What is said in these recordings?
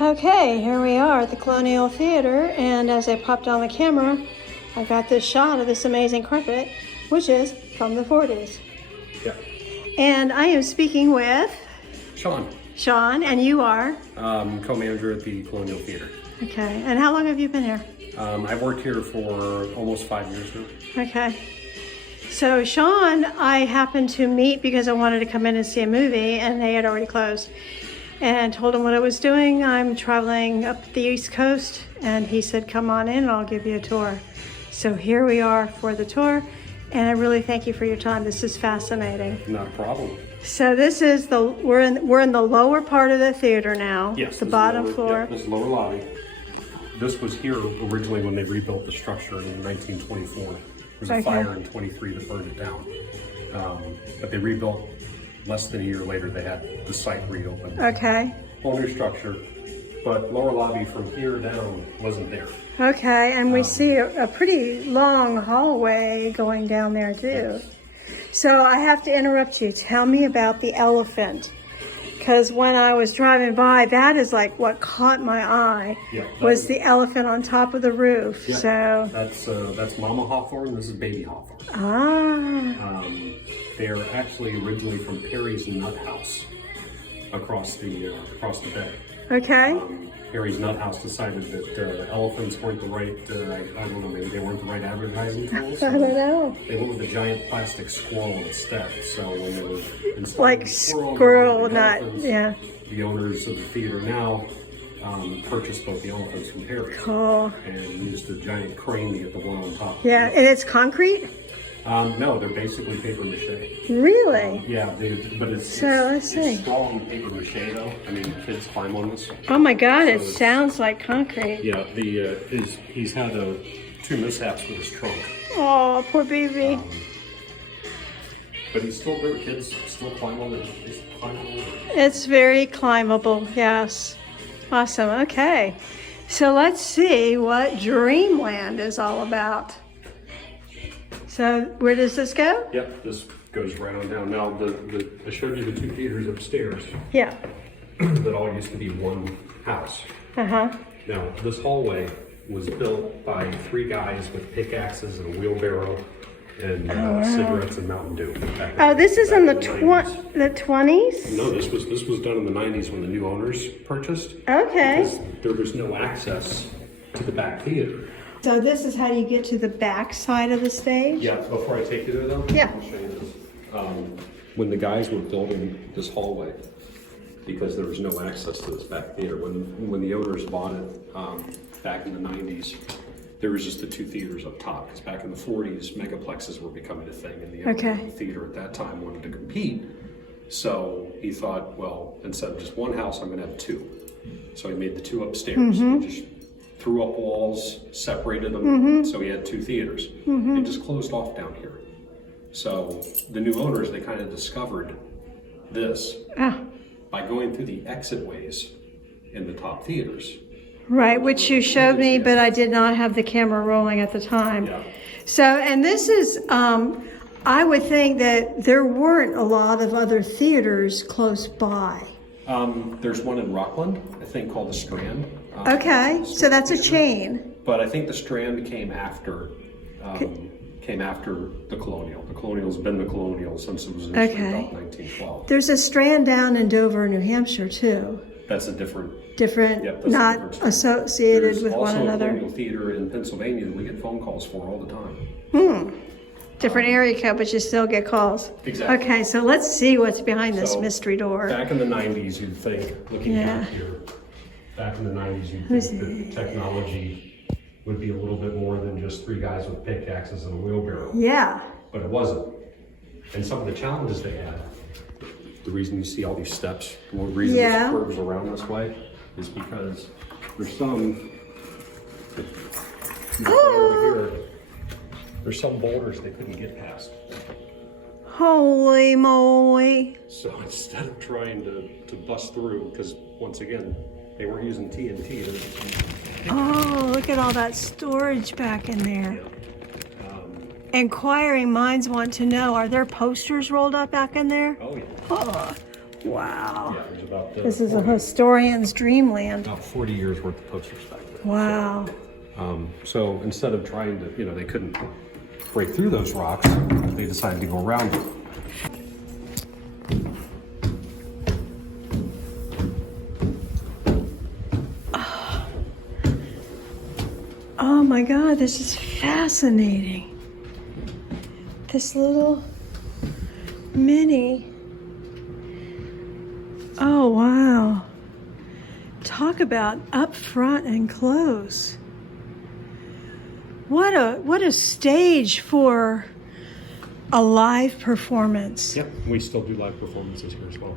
Okay, here we are at the Colonial Theater, and as I popped on the camera, I got this shot of this amazing carpet, which is from the 40s. Yeah. And I am speaking with Shawn. Shawn, and you are? Co-manager at the Colonial Theater. Okay, and how long have you been here? I've worked here for almost 5 years now. Okay. So Shawn, I happened to meet because I wanted to come in and see a movie, and they had already closed. And told him what I was doing. I'm traveling up the East Coast, and he said, come on in and I'll give you a tour. So here we are for the tour, and I really thank you for your time. This is fascinating. Not a problem. So this is we're in the lower part of the theater now. Yes. The bottom floor. Yeah, this is lower lobby. This was here originally when they rebuilt the structure in 1924. There was a fire in 23 that burned it down. But they rebuilt. Less than a year later, they had the site reopened. Okay. Whole new structure, but lower lobby from here down wasn't there. Okay, and we see a pretty long hallway going down there too. Yes. So I have to interrupt you. Tell me about the elephant. Because when I was driving by, that is like what caught my eye, was the elephant on top of the roof. Yeah, so that's Mama Hawthorne. This is Baby Hawthorne. Ah. They're actually originally from Perry's Nut House across the bay. Okay. Perry's Nut House decided that elephants weren't the right, I don't know, maybe they weren't the right advertising tools. I don't know. They went with a giant plastic squirrel instead. So when they were installing like squirrel nut, yeah. The owners of the theater now purchased both the elephants from Perry's. Cool. And used a giant crane to get the one on top. Yeah, and it's concrete? No, they're basically paper mache. Really? Yeah, but it's strong paper mache though. I mean, kids climb on this. Oh my God, so it sounds like concrete. Yeah, he's had two mishaps with his trunk. Oh, poor baby. But he's still good. Kids still climb on it. It's very climbable, yes. Awesome, okay. So let's see what Dreamland is all about. So where does this go? Yep, this goes right on down. Now, I showed you the two theaters upstairs. Yeah. That all used to be one house. Uh-huh. Now, this hallway was built by three guys with pickaxes and a wheelbarrow and cigarettes and Mountain Dew. Oh, this is in the 20s? No, this was done in the 90s when the new owners purchased. Okay. Because there was no access to the back theater. So this is how you get to the back side of the stage? Yeah, before I take you there though, yeah. I'll show you this. When the guys were building this hallway, because there was no access to this back theater, when the owners bought it back in the 90s, there was just the two theaters up top. Because back in the 40s, megaplexes were becoming a thing, and the owner of the theater at that time wanted to compete. So he thought, well, instead of just one house, I'm going to have two. So he made the two upstairs. Just threw up walls, separated them, so he had two theaters. And just closed off down here. So the new owners, they kind of discovered this by going through the exit ways in the top theaters. Right, which you showed me, but I did not have the camera rolling at the time. Yeah. So, and this is, I would think that there weren't a lot of other theaters close by. There's one in Rockland, I think, called the Strand. Okay, so that's a chain. But I think the Strand came after the Colonial. The Colonial's been the Colonial since it was initially built in 1912. There's a Strand down in Dover, New Hampshire, too. That's a different, not associated with one another. There's also a Colonial Theater in Pennsylvania that we get phone calls for all the time. Different area code, but you still get calls. Exactly. Okay, so let's see what's behind this mystery door. Back in the 90s, you'd think, looking here, back in the 90s, you'd think that technology would be a little bit more than just three guys with pickaxes and a wheelbarrow. Yeah. But it wasn't. And some of the challenges they had, the reason you see all these steps, the reason this curves around this way, is because there's some, over here, there's some boulders they couldn't get past. Holy moly. So instead of trying to bust through, because once again, they weren't using TNT. Oh, look at all that storage back in there. Yeah. Inquiring minds want to know, are there posters rolled up back in there? Oh, yeah. Oh, Wow. Yeah, there's about This is a historian's dreamland. about 40 years worth of posters back there. Wow. So instead of trying to, they couldn't break through those rocks, they decided to go around them. Oh my God, this is fascinating. This little mini. Oh wow. Talk about up front and close. What a stage for a live performance. Yep, we still do live performances here as well.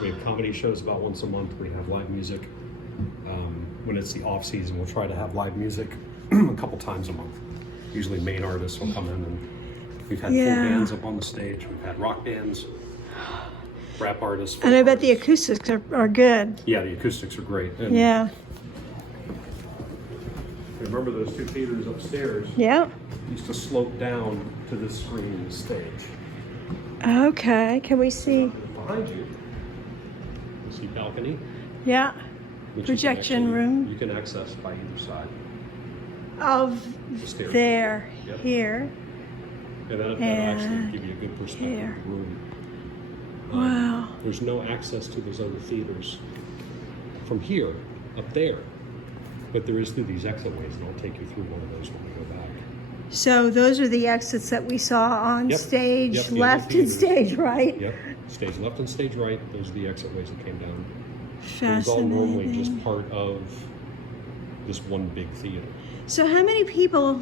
We have comedy shows about once a month. We have live music. When it's the off season, we'll try to have live music a couple times a month. Usually main artists will come in, and we've had full bands up on the stage. We've had rock bands, rap artists. And I bet the acoustics are good. Yeah, the acoustics are great. And Yeah. remember those two theaters upstairs Yeah. used to slope down to this screen and stage. Okay. Can we see? Behind you see balcony. Yeah. Which you can Projection actually- room. You can access by either side. Of The stairs. there, Yep. here. And that'll And actually give you a good perspective here. of the room. Wow. There's no access to those other theaters from here, up there. But there is through these exit ways, and I'll take you through one of those when we go back. So those are the exits that we saw on Yep. stage, Yep, the other left and theaters. stage right. Yep, stage left and stage right, those are the exit ways that came down. It was all normally just Fascinating. part of this one big theater. So how many people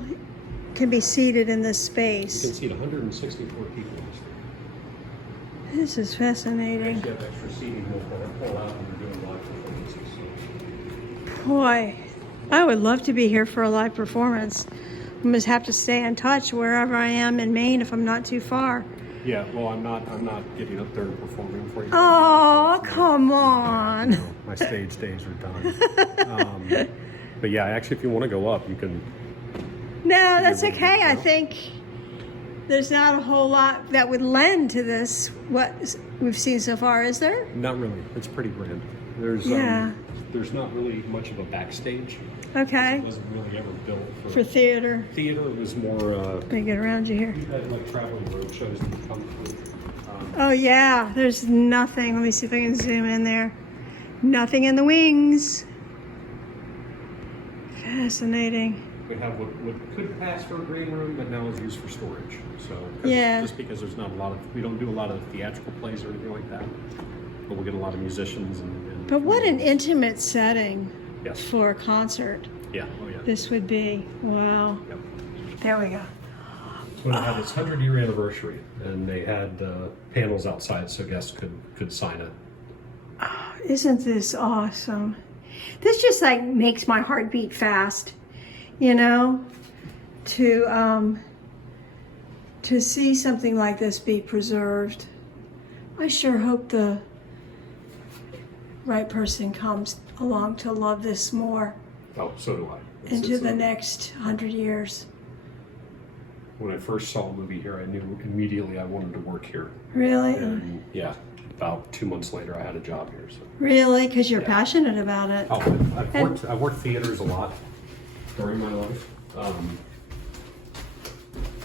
can be seated in this You space? can seat 164 people in this room. This is fascinating. If you have extra seating, we'll pull out when we're doing live performances. Boy, I would love to be here for a live performance. I must have to stay in touch wherever I am in Maine if I'm not too far. Yeah, well, I'm not getting up there and performing for you. Oh, come on. No, my stage days are done. But yeah, actually, if you want to go up, you can. No, that's okay. I think there's not a whole lot that would lend to this, what we've seen so far, is there? Not really. It's pretty grand. There's not really much of a backstage. Okay. It wasn't really ever built For theater. theater. It was more. Let me get around you here. We had like traveling road shows that would come through. Oh yeah, there's nothing. Let me see if I can zoom in there. Nothing in the wings. Fascinating. We have what could pass for a green room, but now is used for storage. So Yeah. just because there's not a lot of, we don't do a lot of theatrical plays or anything like that, but we get a lot of musicians and But what an intimate setting Yes. for a concert Yeah. Oh yeah. this would be. Wow. Yep. There we go. When it had its 100-year anniversary, and they had panels outside so guests could sign it. Isn't this awesome? This just like makes my heart beat fast, you know, to see something like this be preserved. I sure hope the right person comes along to love this more Oh, so do I. into the next 100 years. When I first saw a movie here, I knew immediately I wanted to work here. Really? And yeah, about 2 months later, I had a job here. So. Really? Because you're Yeah. passionate about it. Oh, I've worked theaters a lot during my life.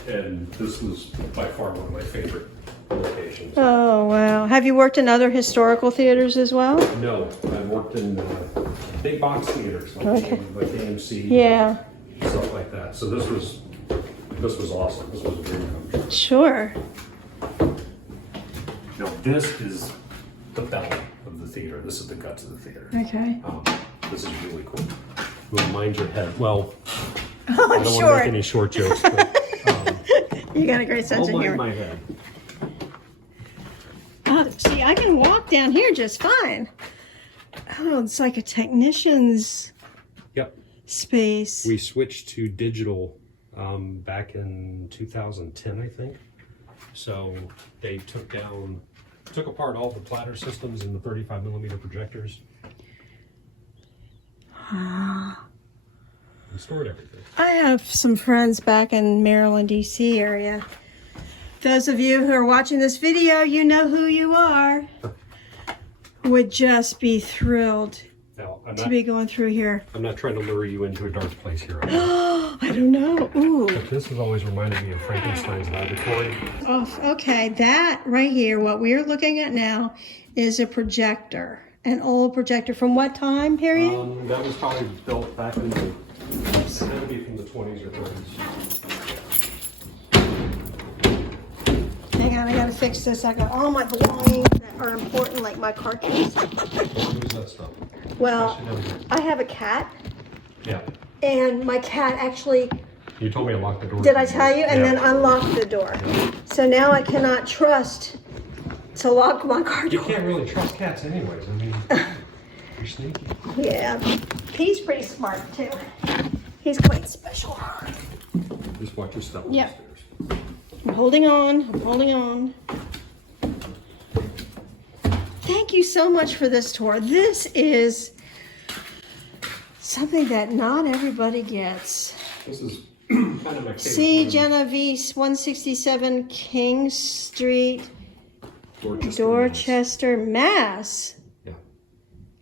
And this was by far one of my favorite locations. Oh, wow. Have you worked in other historical theaters as well? No, I've worked in big box theaters like, Okay. like AMC, Yeah, stuff like that. So this was awesome. This was a dream come true. sure. Now this is the belly of the theater. This is the guts of the theater. Okay. This is really cool. Well, mind your head. Well, Oh, I don't want to sure. make any short jokes, but You got a great sense I'll of humor. mind my head. Oh, see, I can walk down here just fine. Oh, it's like a technician's Yep. space. We switched to digital back in 2010, I think. So they took apart all the platter systems and the 35mm projectors. And stored everything. I have some friends back in Maryland, D.C. area Those of you who are watching this video, you know who you are. Would just be thrilled No, to be going through here. I'm not trying to lure you into a dark place here. I don't know. Ooh. But this has always reminded me of Frankenstein's laboratory. Oh, okay, that right here, what we're looking at now, is a projector. An old projector from what time period? That was probably built back in the, that would be from the 20s or 30s. Hang on, I gotta fix this. I got all my belongings that are important, like my car keys. Who's that stuff? Well, I have a cat, Yeah. and my cat actually, You told me to lock the door. did I tell you? And Yeah. then unlocked the door. So now I cannot trust to lock my car You door. can't really trust cats anyways. I mean, you're sneaky. Yeah, he's pretty smart too. He's quite special. Just watch your step Yeah. upstairs. I'm holding on, I'm holding on. Thank you so much for this tour. This is something that not everybody gets. This is kind of my See favorite. Genovese, 167 King Street, Dorchester. Dorchester, Mass. Yeah.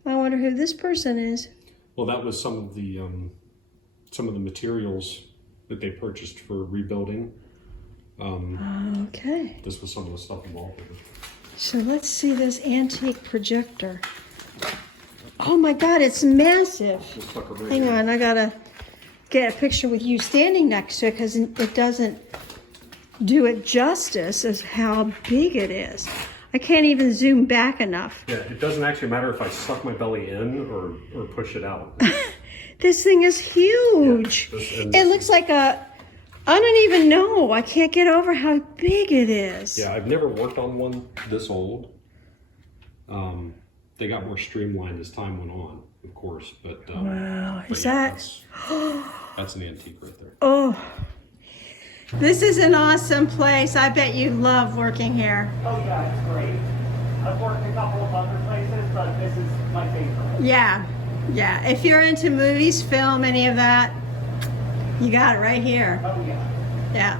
I wonder who this person is. Well, that was some of the materials that they purchased for rebuilding. Okay, This was some of the stuff involved with it. so let's see this antique projector. Oh my God, it's massive. This sucker right Hang here. on, I gotta get a picture with you standing next to it because it doesn't do it justice as how big it is. I can't even zoom back enough. Yeah, it doesn't actually matter if I suck my belly in or push it out. This thing is huge. Yeah, It looks like a, I don't even know. I can't get over how big it is. Yeah, I've never worked on one this old. They got more streamlined as time went on, of course, but Wow, but is yeah, that? that's an antique right there. Oh, this is an awesome place. I bet you love working here. Oh yeah, it's great. I've worked a couple of other places, but this is my favorite. Yeah, yeah. If you're into movies, film, any of that, you got it right here. Oh yeah. Yeah.